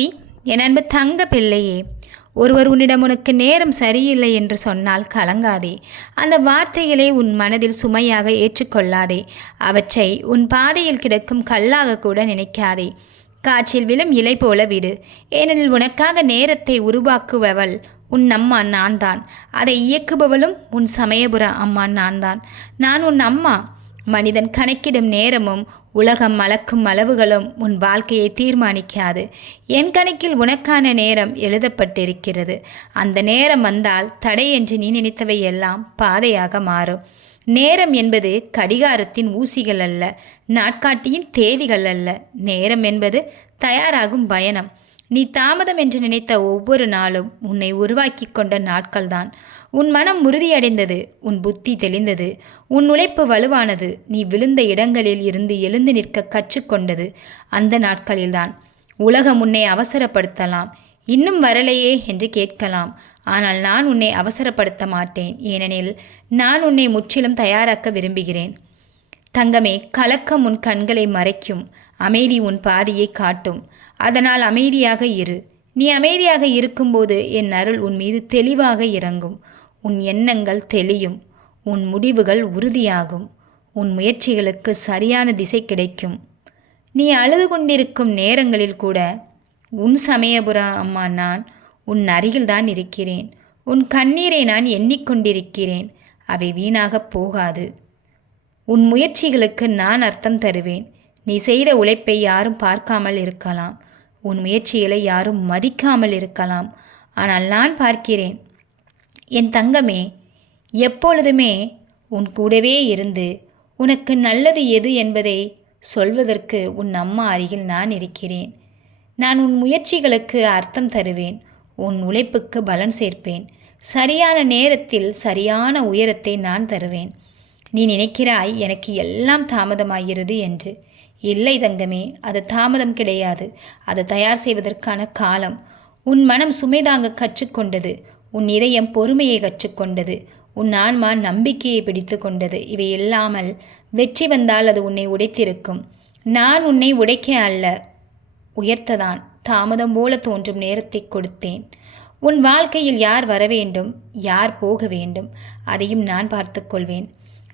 தி என் அன்பு தங்க பிள்ளையே ஒருவர் உன்னிடம் உனக்கு நேரம் சரியில்லை என்று சொன்னால் கலங்காதே. அந்த வார்த்தைகளை உன் மனதில் சுமையாக ஏற்றுக்கொள்ளாதே. அவற்றை உன் பாதையில் கிடக்கும் கல்லாக கூட நினைக்காதே. காற்றில் விழும் இலை போல விடு. ஏனெனில் உனக்காக நேரத்தை உருவாக்குபவள் உன் அம்மா நான் தான் அதை இயக்குபவளும் உன் சமயபுர அம்மா நான் தான் நான் உன் அம்மா. மனிதன் கணக்கிடும் நேரமும் உலகம் மலக்கும் அளவுகளும் உன் வாழ்க்கையை தீர்மானிக்காது. என் கணக்கில் உனக்கான நேரம் எழுதப்பட்டிருக்கிறது. அந்த நேரம் வந்தால் தடை என்று நீ நினைத்தவை எல்லாம் பாதையாக மாறும். நேரம் என்பது கடிகாரத்தின் ஊசிகள் அல்ல நாட்காட்டியின் தேதிகள் அல்ல. நேரம் என்பது தயாராகும் பயணம். நீ தாமதம் என்று நினைத்த ஒவ்வொரு நாளும் உன்னை உருவாக்கி கொண்ட நாட்கள்தான். உன் மனம் உறுதியடைந்தது உன் புத்தி தெளிந்தது உன் உழைப்பு வலுவானது நீ விழுந்த இடங்களில் இருந்து எழுந்து நிற்க கற்றுக்கொண்டது அந்த நாட்களில்தான். உலகம் உன்னை அவசரப்படுத்தலாம். இன்னும் வரலையே என்று கேட்கலாம். ஆனால் நான் உன்னை அவசரப்படுத்த மாட்டேன். ஏனெனில் நான் உன்னை முற்றிலும் தயாராக்க விரும்புகிறேன். தங்கமே கலக்கம் உன் கண்களை மறைக்கும். அமைதி உன் பாதியை காட்டும். அதனால் அமைதியாக இரு. நீ அமைதியாக இருக்கும்போது என் அருள் உன் மீது தெளிவாக இறங்கும். உன் எண்ணங்கள் தெளியும். உன் முடிவுகள் உறுதியாகும். உன் முயற்சிகளுக்கு சரியான திசை கிடைக்கும். நீ அழுது கொண்டிருக்கும் நேரங்களில் கூட உன் சமயபுர அம்மா நான் உன் அருகில்தான் இருக்கிறேன். உன் கண்ணீரை நான் எண்ணிக்கொண்டிருக்கிறேன். அவை வீணாகப் போகாது. உன் முயற்சிகளுக்கு நான் அர்த்தம் தருவேன். நீ செய்த உழைப்பை யாரும் பார்க்காமல் இருக்கலாம். உன் முயற்சிகளை யாரும் மதிக்காமல் இருக்கலாம். ஆனால் நான் பார்க்கிறேன். என் தங்கமே எப்பொழுதுமே உன் கூடவே இருந்து உனக்கு நல்லது எது என்பதை சொல்வதற்கு உன் அம்மா அருகில் நான் இருக்கிறேன். நான் உன் முயற்சிகளுக்கு அர்த்தம் தருவேன். உன் உழைப்புக்கு பலன் சேர்ப்பேன். சரியான நேரத்தில் சரியான உயரத்தை நான் தருவேன். நீ நினைக்கிறாய் எனக்கு எல்லாம் தாமதமாகிறது என்று. இல்லை தங்கமே அது தாமதம் கிடையாது. அது தயார் செய்வதற்கான காலம். உன் மனம் சுமைதாங்க கற்றுக்கொண்டது. உன் இதயம் பொறுமையை கற்றுக்கொண்டது. உன் ஆன்மா நம்பிக்கையை பிடித்து கொண்டது. இவை இல்லாமல் வெற்றி வந்தால் அது உன்னை உடைத்திருக்கும். நான் உன்னை உடைக்க அல்ல உயர்த்ததான். தாமதம் போல தோன்றும் நேரத்தை கொடுத்தேன். உன் வாழ்க்கையில் யார் வர வேண்டும் யார் போக வேண்டும்? அதையும் நான் பார்த்துக்கொள்வேன்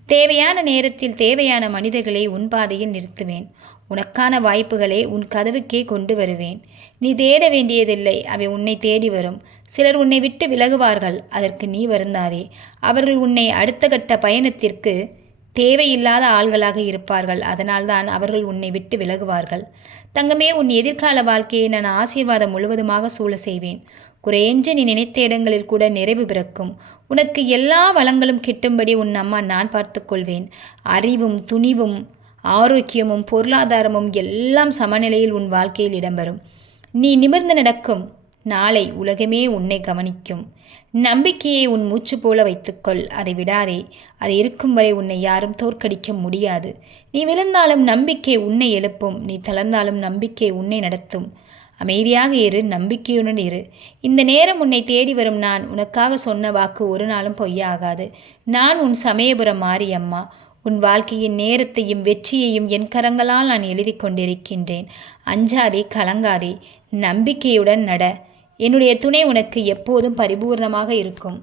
தேவையான நேரத்தில் தேவையான மனிதர்களை உன் பாதையில் நிறுத்துவேன். உனக்கான வாய்ப்புகளை உன் கதவுக்கே கொண்டு வருவேன். நீ தேட வேண்டியதில்லை அவை உன்னை தேடி வரும். சிலர் உன்னை விட்டு விலகுவார்கள் அதற்கு நீ வருந்தாதே. அவர்கள் உன்னை அடுத்த கட்ட பயணத்திற்கு தேவையில்லாத ஆள்களாக இருப்பார்கள். அதனால்தான் அவர்கள் உன்னை விட்டு விலகுவார்கள். தங்கமே உன் எதிர்கால வாழ்க்கையை நான் ஆசீர்வாதம் முழுவதுமாக சூழ செய்வேன். குறையென்று நீ நினைத்த இடங்களில் கூட நிறைவு பிறக்கும். உனக்கு எல்லா வளங்களும் கிட்டும்படி உன் அம்மா நான் பார்த்துக்கொள்வேன் அறிவும் துணிவும் ஆரோக்கியமும் பொருளாதாரமும் எல்லாம் சமநிலையில் உன் வாழ்க்கையில் இடம்பெறும். நீ நிமிர்ந்து நடக்கும். நாளை உலகமே உன்னை கவனிக்கும். நம்பிக்கையை உன் மூச்சு போல வைத்துக்கொள். அதை விடாதே. அது இருக்கும் வரை உன்னை யாரும் தோற்கடிக்க முடியாது. நீ விழுந்தாலும் நம்பிக்கை உன்னை எழுப்பும். நீ தளர்ந்தாலும் நம்பிக்கை உன்னை நடத்தும். அமைதியாக இரு. நம்பிக்கையுடன் இரு. இந்த நேரம் உன்னை தேடி வரும் நான். உனக்காக சொன்ன வாக்கு ஒரு நாளும் பொய்யாகாது. நான் உன் சமயபுரம் மாரியம்மா. உன் வாழ்க்கையின் நேரத்தையும் வெற்றியையும் என் கரங்களால் நான் எழுதி கொண்டிருக்கின்றேன். அஞ்சாதே. கலங்காதே. நம்பிக்கையுடன் நட. என்னுடைய துணை உனக்கு எப்போதும் பரிபூர்ணமாக இருக்கும்.